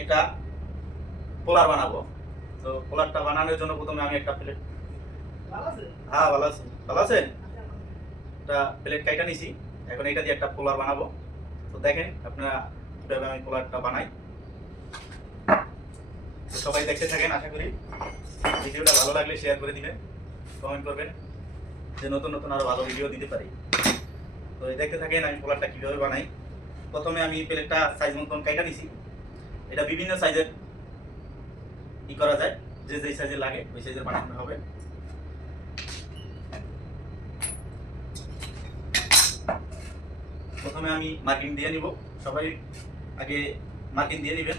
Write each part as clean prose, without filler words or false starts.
একটা পোলার বানাবো। তো পোলারটা বানানোর জন্য প্রথমে আমি একটা প্লেট, হ্যাঁ ভালো আছি, ভালো আছেন? একটা প্লেট কাইটা নিছি, এখন এটা দিয়ে একটা পোলার বানাবো। তো দেখেন আপনারা কিভাবে আমি পোলারটা বানাই। তো সবাই দেখতে থাকেন, আশা করি ভিডিওটা ভালো লাগলে শেয়ার করে দিবেন, কমেন্ট করবেন, যে নতুন নতুন আরো ভালো ভিডিও দিতে পারি। তো দেখতে থাকেন আমি পোলারটা কিভাবে বানাই। প্রথমে আমি প্লেটটা সাইজ মতন কাইটা নিছি। এটা বিভিন্ন সাইজের ই করা যায়, যে যেই সাইজের লাগে ওই সাইজের বানানো হবে। প্রথমে আমি মার্কিং দিয়ে নিব, সবাই আগে মার্কিং দিয়ে নেবেন।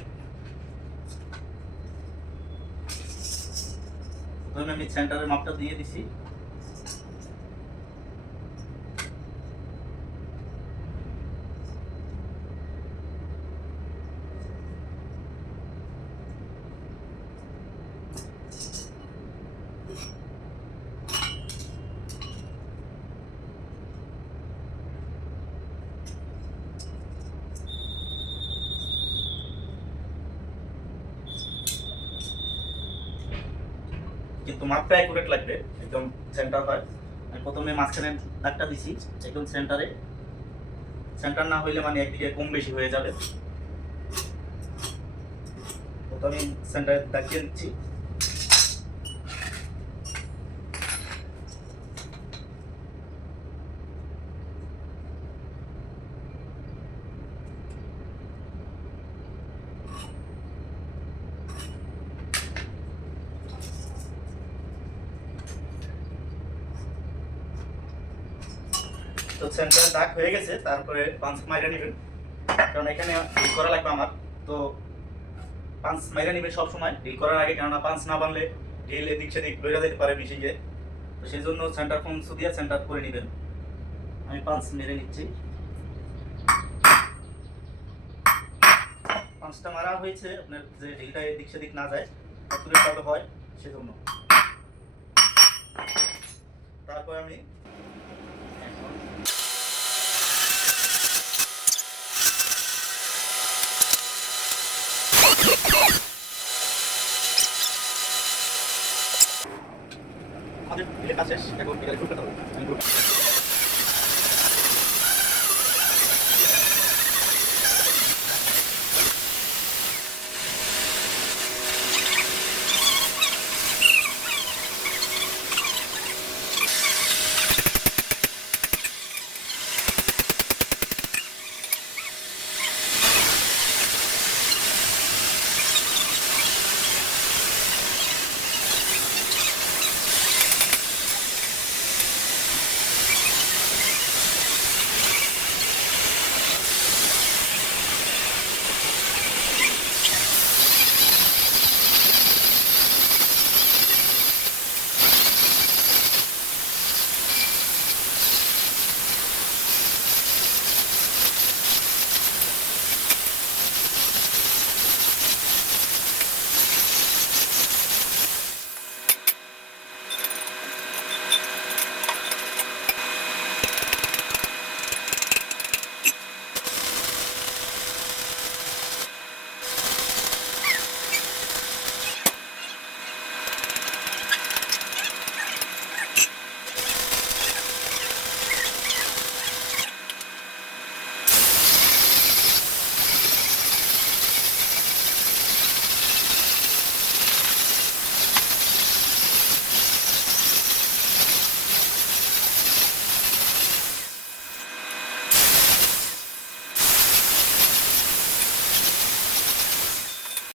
প্রথমে আমি সেন্টারের মাপটা দিয়ে দিছি। কিন্তু মাপটা অ্যাকুরেট লাগবে, একদম সেন্টার হয়। আমি প্রথমে মাঝখানে দাগটা দিছি একদম সেন্টারে। সেন্টার না হইলে মানে একদিকে কম বেশি হয়ে যাবে। প্রথমে সেন্টারে দাগ দিয়ে দিচ্ছি। তো সেন্টার দাগ হয়ে গেছে, তারপরে পাঁচ মাইরা নেবেন, কারণ এখানে ডিল করা লাগবে আমার। তো পাঁচ মাইরা নেবেন সব সময় ডিল করার আগে, কেননা পাঁচ না বানলে ডিল এদিক সেদিক বেড়ে যেতে পারে মিশিয়ে। তো সেই জন্য সেন্টার পঞ্চ দিয়ে সেন্টার করে নেবেন। আমি পাঁচ মেরে নিচ্ছি। পাঁচটা মারা হয়েছে, আপনার যে ডিলটা এদিক সেদিক না যায়, অ্যাকুরেট হয় সেজন্য। তারপর আমি আমাদের ডিলের কাজ শেষ, এখন এটা শুরু করতে হবে।